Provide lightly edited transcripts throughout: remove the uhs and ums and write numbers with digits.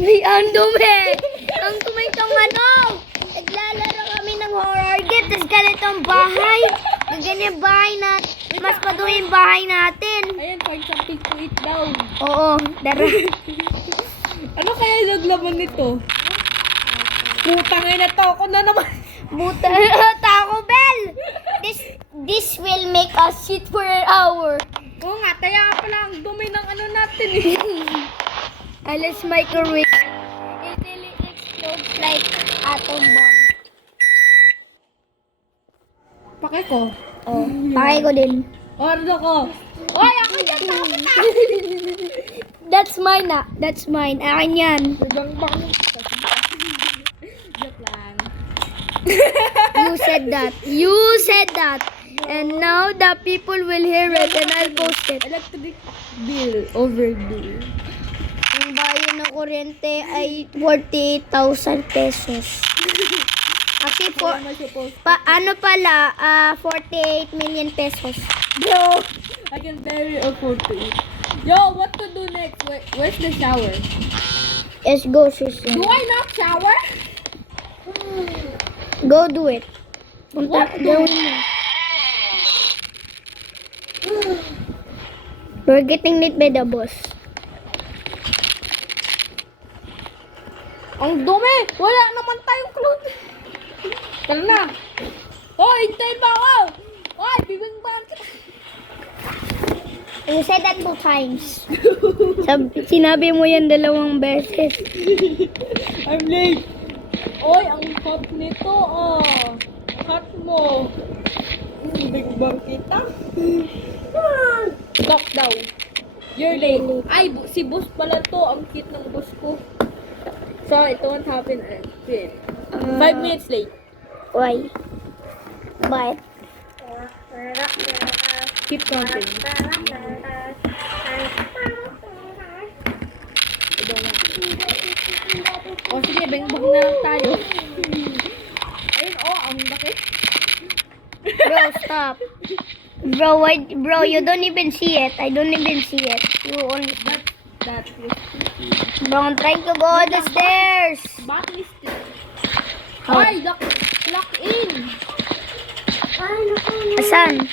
Ang dumi! Ang dumi itong ano! Naglalaro kami ng horror game, tapos ganitong bahay. Ganyan bahay na, mas padumi yung bahay natin. Ayan, find something to eat daw. Oo, dara. Ano kaya naglaman nito? Putang ina to, ako na naman. Buta, Taco Bell! This will make us sit for an hour. Oo nga, kaya pala ang dumi ng ano natin eh. Let's microwave. It really explodes like atom bomb. Pakay ko. Oh, pakay ko din. Ordo ko. Oy, ako dyan, takot na. That's mine na. That's mine. Akin yan. Nagbang-bang. Joke lang. You said that. You said that. And now the people will hear it and I'll post it. Electric bill overdue. Ang bayan ng kuryente ay 48,000 pesos. Kasi po, Ano supposed? ano pala, 48 million pesos. Bro, I can barely afford to eat. Yo, what to do next? Where's the shower? let's go, sister. Do I not shower? Go do it. Punta, What gawin mo. We're getting lit by the boss. Ang dumi! Wala naman tayong clothes. Tara na. Oh, hintay ba ako? Oy, bibingban kita. You said that 2 times. Sinabi mo yan 2 beses. I'm late. Oy, ang hot nito, oh. Hot mo. Bigbang kita. Talk daw. You're late. Ay, si boss pala to. Ang cute ng boss ko. So, it won't happen again. 5 minutes late. Why? But, Keep counting. O sige, bengbang na lang tayo. Ayun, ang bakit? bro, stop. Bro, why, bro, you don't even see it. I don't even see it. You only... That was Bro, I'm trying to go on the stairs. battery still. Oh. Ay, lock in. Asan?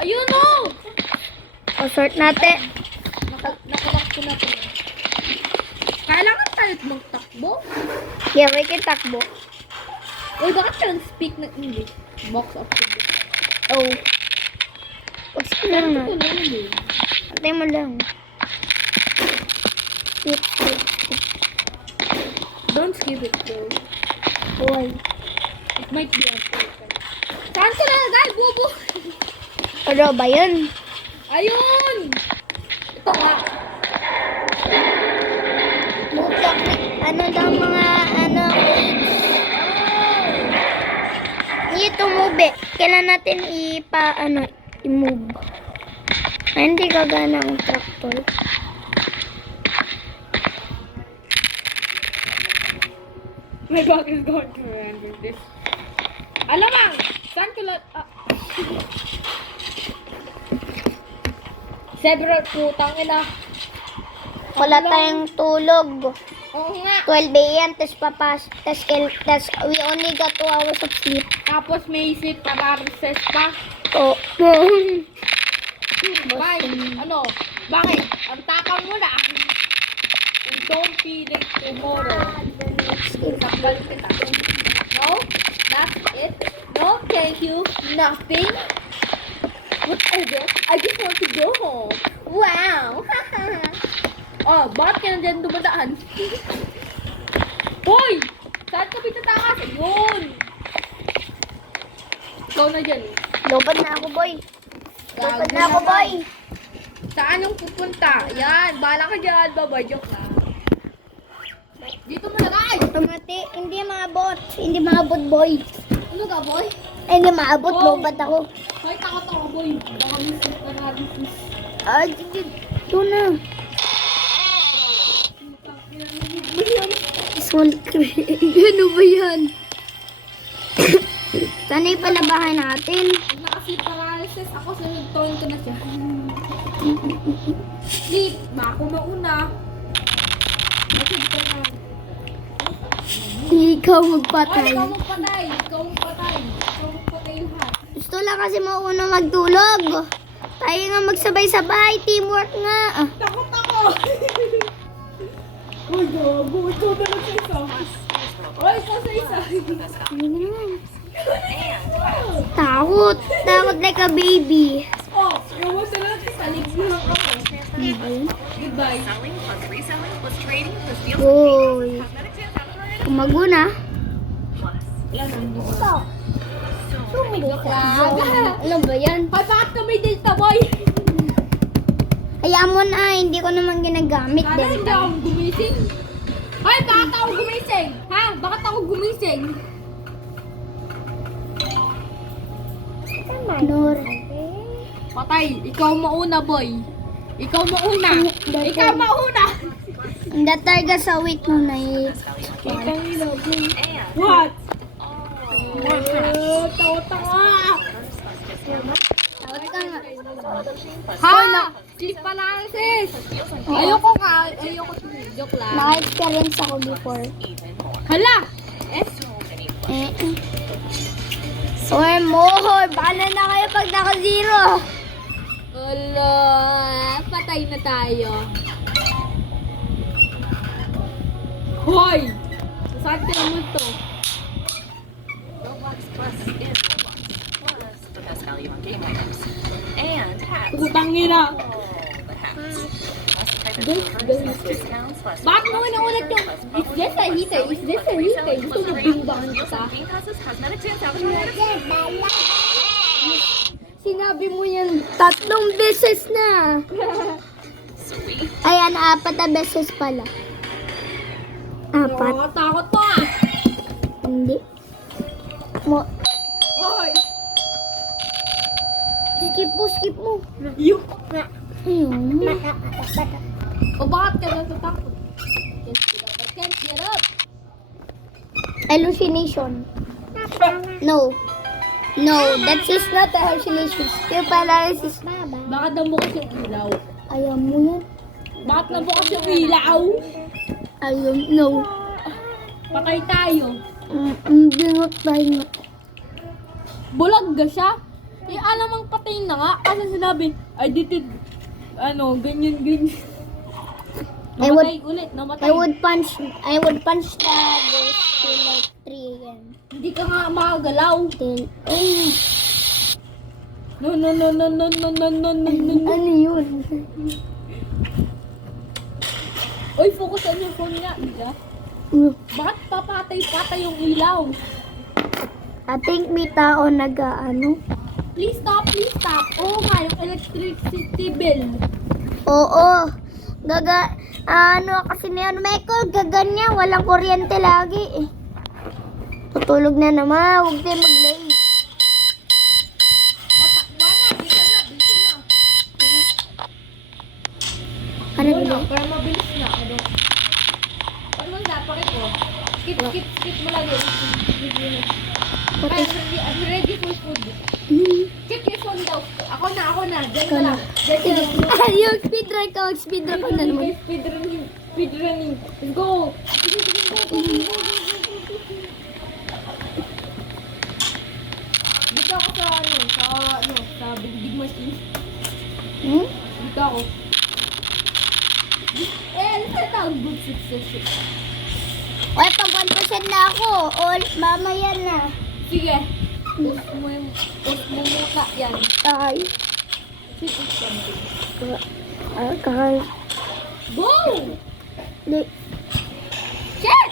Ayun o. O, sort natin. Nakalock ko na to. Kailangan tayo magtakbo. Yeah, we can takbo. Uy, bakit ka speak ng English? Box of the book. Oh. What's Ano na? ito na yun? Patay mo lang. Skip. Don't skip it though. Why? It might be important. Saan ka nalagay? Bubo! Ano ba yun? Ayun! Ito nga. Butak. Ano daw mga, ito move eh. Kailan natin i-move. Ay, hindi gagana ang tractor. My back is going to remember this. Alamang! Saan ko lang... Several putang ina. Wala tayong tulog. Oo nga. 12 a.m. tas we only got 2 hours of sleep. Tapos may sleep paralysis pa. Oh. Bye. Ano? Bakit? Ang takang mo na. Don't feel it tomorrow. Sakbal kita. No? That's it? No? Thank you? Nothing? What is it? I just want to go home. Wow! Oh, bakit ka na dyan dumadaan? Hoy! Saan ka pitatakas? Ayun! Ikaw na dyan. Lupad na ako, boy. Lupad na ako, boy. Saan yung pupunta? Yan, bala ka dyan. Bye-bye, joke lang. Dito mo lagay! Tomate, hindi maabot. Hindi maabot, boy. Ano ka, boy? Ay, hindi maabot. Lupad ako. Hoy, takot ako, boy. Baka miss na natin. Ay, ito na. Small ano ba yan? Sana ipalabahan natin. Pag nakasleep paralysis, ako sunod tawin ko na siya. Sleep! Ba ako mauna. Kasi di ko na ikaw Ay, magpatay. ikaw magpatay. Ikaw magpatay. Ikaw magpatay lahat. Gusto lang kasi mauna magtulog. Tayo nga magsabay-sabay. Teamwork nga. Takot ako! Uy, gago. Ikaw na lang sa isa. Uy, ikaw sa isa. Ano na naman? Takot. Takot like a baby. Oh, gawa sa lang sa ligs mo lang ako. Ano ba yun? Goodbye. Selling plus reselling plus trading plus deals Uy. cosmetic tips after it. Kumago na. Wala na. Ikaw. Alam ba yan? Ay, bakit ka may delta, boy? Hayaan mo na. Hindi ko naman ginagamit. Sana hindi Delta. ako gumising. Ay, bakit ako gumising? Ha? Bakit ako gumising? Nor. Patay. Ikaw mauna, boy. Ikaw mauna. Ikaw mauna. Ang datarga sa week mo na eh. What? Tawa-tawa. Takot ka nga. Ha? Sleep paralysis. Ayoko ka. Ayoko. Joke lang. Naka-experience ako before. Hala. Eh. Or more. Bahala na kayo pag naka-zero. Hala. Patay na tayo. Hoy! Saan ka naman to? Roblox Plus is Roblox. Plus the best value on game items. And hats. Putang ina. All the hats. Plus private This- servers, plus discounts, plus Bakit mo inuulit yung is this a hite? Is this a hite? Gusto mo bingbangan kita? Bean passes, cosmetic tips after it. Sinabi mo yan 3 beses na. Sweet. Ayan, 4 na beses pala. 4. Nakakatakot to ah! Hindi. Mo. Hoy! Skip mo. You! Ayun. O bakit ka natatakot? I can't get up! Hallucination. No. No, that is not a hallucination. Still paralysis. Bakit nabukas yung ilaw? Ayaw mo yan. Bakit nabukas yung ilaw? Ayaw, no. Patay tayo. Bingot tayo nga. Bulag ka siya? Eh, alam ang patay na nga. Kasi sinabi, I did it. Ano, ganyan. I would- Namatay ulit, namatay. I would punch the ghost till like 3 again. Hindi ka nga makagalaw. Till, oh, No. ano yun? Uy, focus on your phone nga, diba? Bakit papatay yung ilaw? I think may tao nag-ano. Please stop. Oo nga, yung electricity bill. Oo. Kasi neon Michael, gaganya, walang kuryente lagi eh. Tutulog na naman, huwag tayo mag-late. O, takwa na, bisa na. Ano Ano ba? na, para mabilis na. Ano? Ano man dapat ko? Skip mo lang yun. Ay, I'm ready for food. Check your phone daw. Ako na. Diyan ka lang. Yung speedrun ka, mag-speedrun ka na naman. Speedrunning. Let's go. Dito ako sa bindig machine. Dito ako. Let's tawag good success. Oy, pag 1% na ako, mamaya na. Sige. Post mo muna yan. Ay. Check it something. Kahal. Go! Di. Check!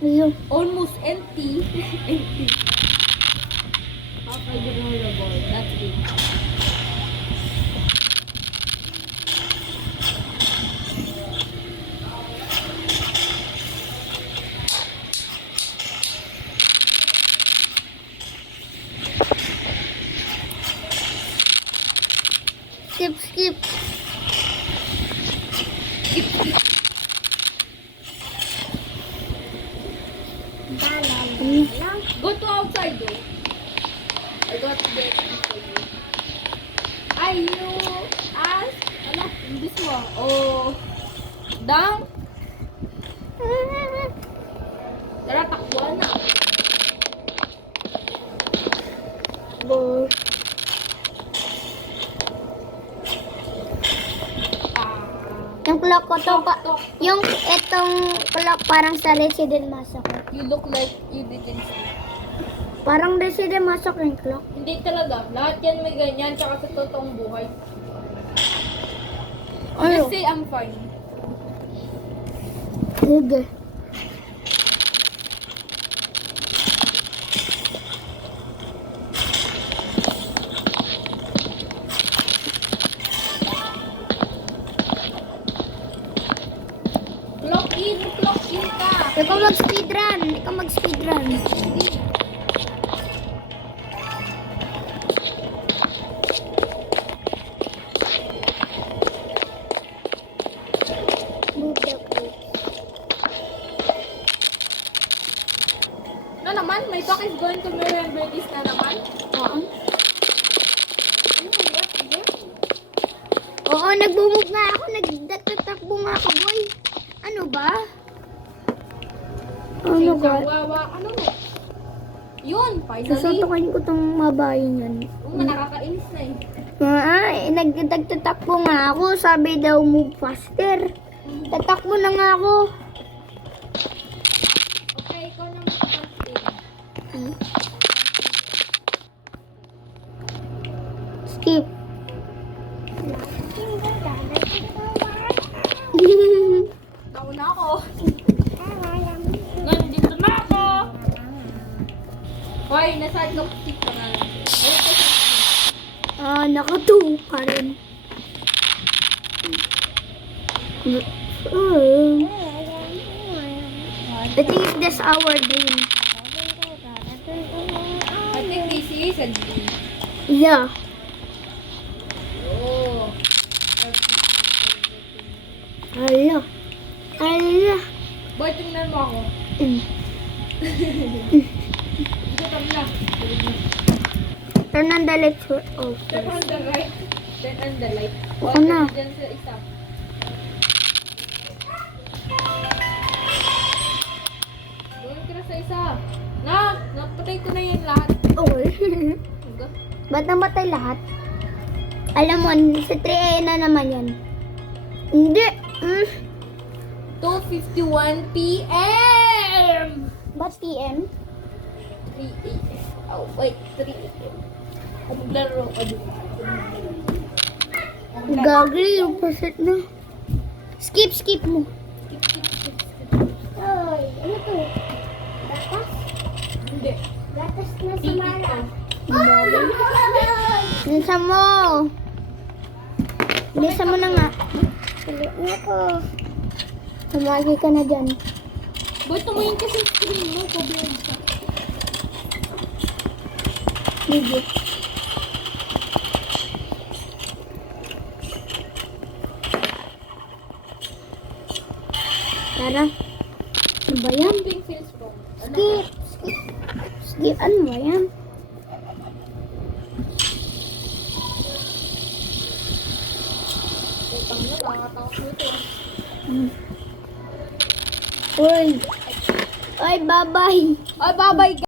Ayun. Almost empty. Empty. Half I don't know the ball. That's good. Skip. Go to outside though. I got to get for you. Ay, you ask. Ano? This one. Oh. Down. Tara, takbuhan na. Go. Yung clock ko to, yung itong clock parang sa Resident Massacre. You look like you didn't see. Parang Resident Massacre yung clock. Hindi talaga. Lahat yan may ganyan, tsaka sa totoong buhay. Ano? Just say I'm fine. Sige. Clock in ka. Ikaw mag-speedrun. Ikaw mag-speedrun. Move the plate. Na naman, may talk is going to remember this na naman. Oo. Ano yan? Oo, nagbumog nga ako. Nagtatakbo nga ako, boy. Ano ba? Ano ba? Ano mo? Yun, finally. Susuntukin ko tong mabayin yan. Nakakainis na eh. Nagtatakbo nga ako. Sabi daw, move faster. Tatakbo na nga ako. Okay, ikaw na mag-fasting. Skip. Tao na ako. Nandito na ako. Hoy, nasa lock stick ka na lang. Ayun ko sa Nakatuwa pa rin. I think it's this our dream. I think this is a dream. Yeah. Oh. Ala. Ala. Boy, tingnan mo ako. Mm. Dito kami na. Turn on the lights off. Turn on the right. Turn on the light. Oo na. Diyan sa isa. Doon ka na sa isa. Napatay ko na yan lahat. Okay. Hangga. Ba't namatay lahat? Alam mo, sa 3 na naman yan. Hindi. 2:51 p.m. Ba't PM? 3 a.m. Oh, wait. 3 a.m. Maglaro ka dito. Gagawin yung paset na. Skip mo. Ay, ano to? Gatas? Hindi. Gatas na sa mala. Bisa mo. Bisa mo na nga. Salit na ko. Tumagi ka na dyan. Boy, tumingin ka sa screen mo. Problem ka. Legit. Tara. Ano ba yan? Jumping feels wrong. Skip. Ano ba yan? Utang na, nakakatakot mo ito. Uy. Ay, bye-bye. Ay, bye-bye.